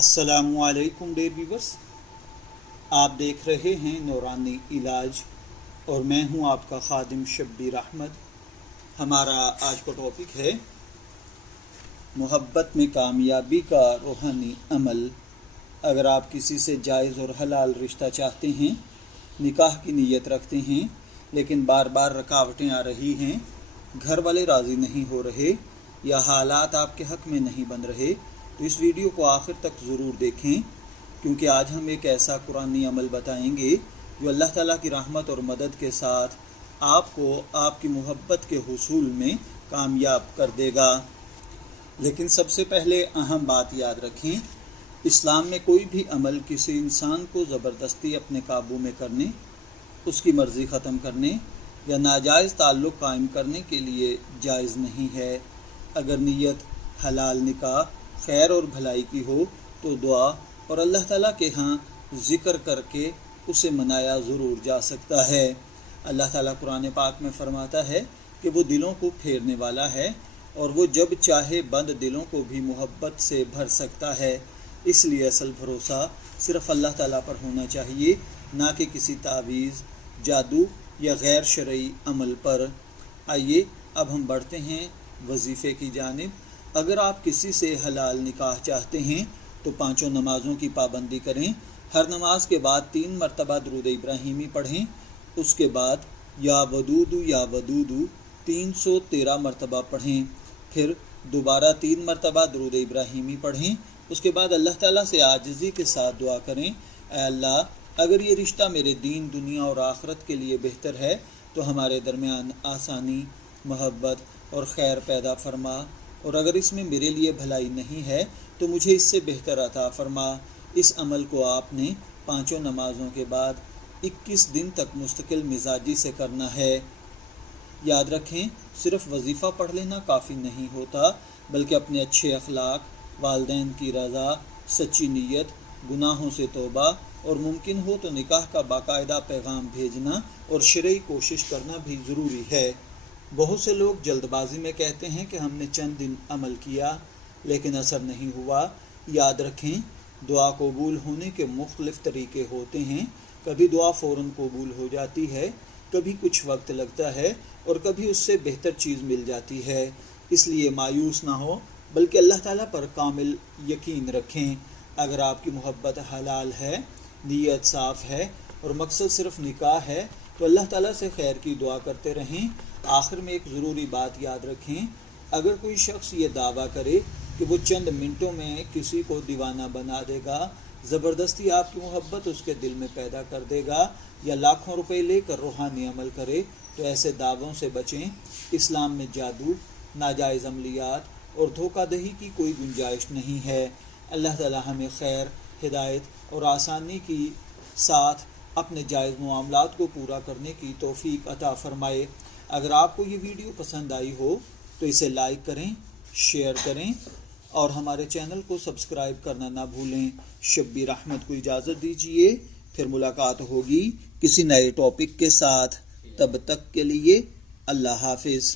अस्सलामुअलैकुम dear viewers, आप देख रहे हैं नूरानी इलाज और मैं हूं आपका खादिम शब्बीर अहमद। हमारा आज का टॉपिक है मोहब्बत में कामयाबी का रूहानी अमल। अगर आप किसी से जायज़ और हलाल रिश्ता चाहते हैं, निकाह की नीयत रखते हैं, लेकिन बार बार रुकावटें आ रही हैं, घर वाले राज़ी नहीं हो रहे या हालात आपके हक़ में नहीं बन रहे, तो इस वीडियो को आखिर तक ज़रूर देखें, क्योंकि आज हम एक ऐसा कुरानी अमल बताएंगे जो अल्लाह ताला की रहमत और मदद के साथ आपको आपकी मोहब्बत के हुसूल में कामयाब कर देगा। लेकिन सबसे पहले अहम बात याद रखें, इस्लाम में कोई भी अमल किसी इंसान को ज़बरदस्ती अपने काबू में करने, उसकी मर्ज़ी ख़त्म करने या नाजायज़ ताल्लुक़ कायम करने के लिए जायज़ नहीं है। अगर नीयत हलाल निकाह, खैर और भलाई की हो तो दुआ और अल्लाह ताला के यहाँ ज़िक्र करके उसे मनाया ज़रूर जा सकता है। अल्लाह ताला कुरान पाक में फ़रमाता है कि वो दिलों को फेरने वाला है और वो जब चाहे बंद दिलों को भी मोहब्बत से भर सकता है। इसलिए असल भरोसा सिर्फ़ अल्लाह ताला पर होना चाहिए, ना कि किसी तावीज़, जादू या गैर शरई अमल पर। आइए अब हम बढ़ते हैं वजीफ़े की जानिब। अगर आप किसी से हलाल निकाह चाहते हैं तो 5 नमाज़ों की पाबंदी करें। हर नमाज के बाद 3 मरतबा दुरूद इब्राहिमी पढ़ें। उसके बाद या वदूदू 313 मरतबा पढ़ें। फिर दोबारा 3 मरतबा दुरूद इब्राहिमी पढ़ें। उसके बाद अल्लाह ताला से आजिज़ी के साथ दुआ करें, ऐ अल्लाह, अगर ये रिश्ता मेरे दीन, दुनिया और आखिरत के लिए बेहतर है तो हमारे दरमियान आसानी, मोहब्बत और खैर पैदा फरमा, और अगर इसमें मेरे लिए भलाई नहीं है तो मुझे इससे बेहतर अता फरमा। इस अमल को आपने 5 नमाज़ों के बाद 21 दिन तक मुस्तकिल मिजाजी से करना है। याद रखें, सिर्फ वजीफ़ा पढ़ लेना काफ़ी नहीं होता, बल्कि अपने अच्छे अखलाक, वालिदैन की रज़ा, सच्ची नीयत, गुनाहों से तौबा और मुमकिन हो तो निकाह का बाकायदा पैगाम भेजना और शरई कोशिश करना भी ज़रूरी है। बहुत से लोग जल्दबाजी में कहते हैं कि हमने चंद दिन अमल किया लेकिन असर नहीं हुआ। याद रखें, दुआ कबूल होने के मुख्तलिफ़ तरीके होते हैं। कभी दुआ फ़ौरन कबूल हो जाती है, कभी कुछ वक्त लगता है और कभी उससे बेहतर चीज़ मिल जाती है। इसलिए मायूस ना हो, बल्कि अल्लाह ताला पर कामिल यकीन रखें। अगर आपकी मोहब्बत हलाल है, नीयत साफ़ है और मकसद सिर्फ निकाह है तो अल्लाह ताला से खैर की दुआ करते रहें। आखिर में एक ज़रूरी बात याद रखें, अगर कोई शख्स ये दावा करे कि वो चंद मिनटों में किसी को दीवाना बना देगा, ज़बरदस्ती आपकी मोहब्बत उसके दिल में पैदा कर देगा या लाखों रुपए लेकर रूहानी अमल करे, तो ऐसे दावों से बचें। इस्लाम में जादू, नाजायज़ अमलियात और धोखाधड़ी की कोई गुंजाइश नहीं है। अल्लाह ताला हमें खैर, हिदायत और आसानी की साथ अपने जायज़ मामलात को पूरा करने की तौफीक अता फ़रमाए। अगर आपको ये वीडियो पसंद आई हो तो इसे लाइक करें, शेयर करें और हमारे चैनल को सब्सक्राइब करना ना भूलें। शब्बीर अहमद को इजाज़त दीजिए, फिर मुलाकात होगी किसी नए टॉपिक के साथ। तब तक के लिए अल्लाह हाफिज़।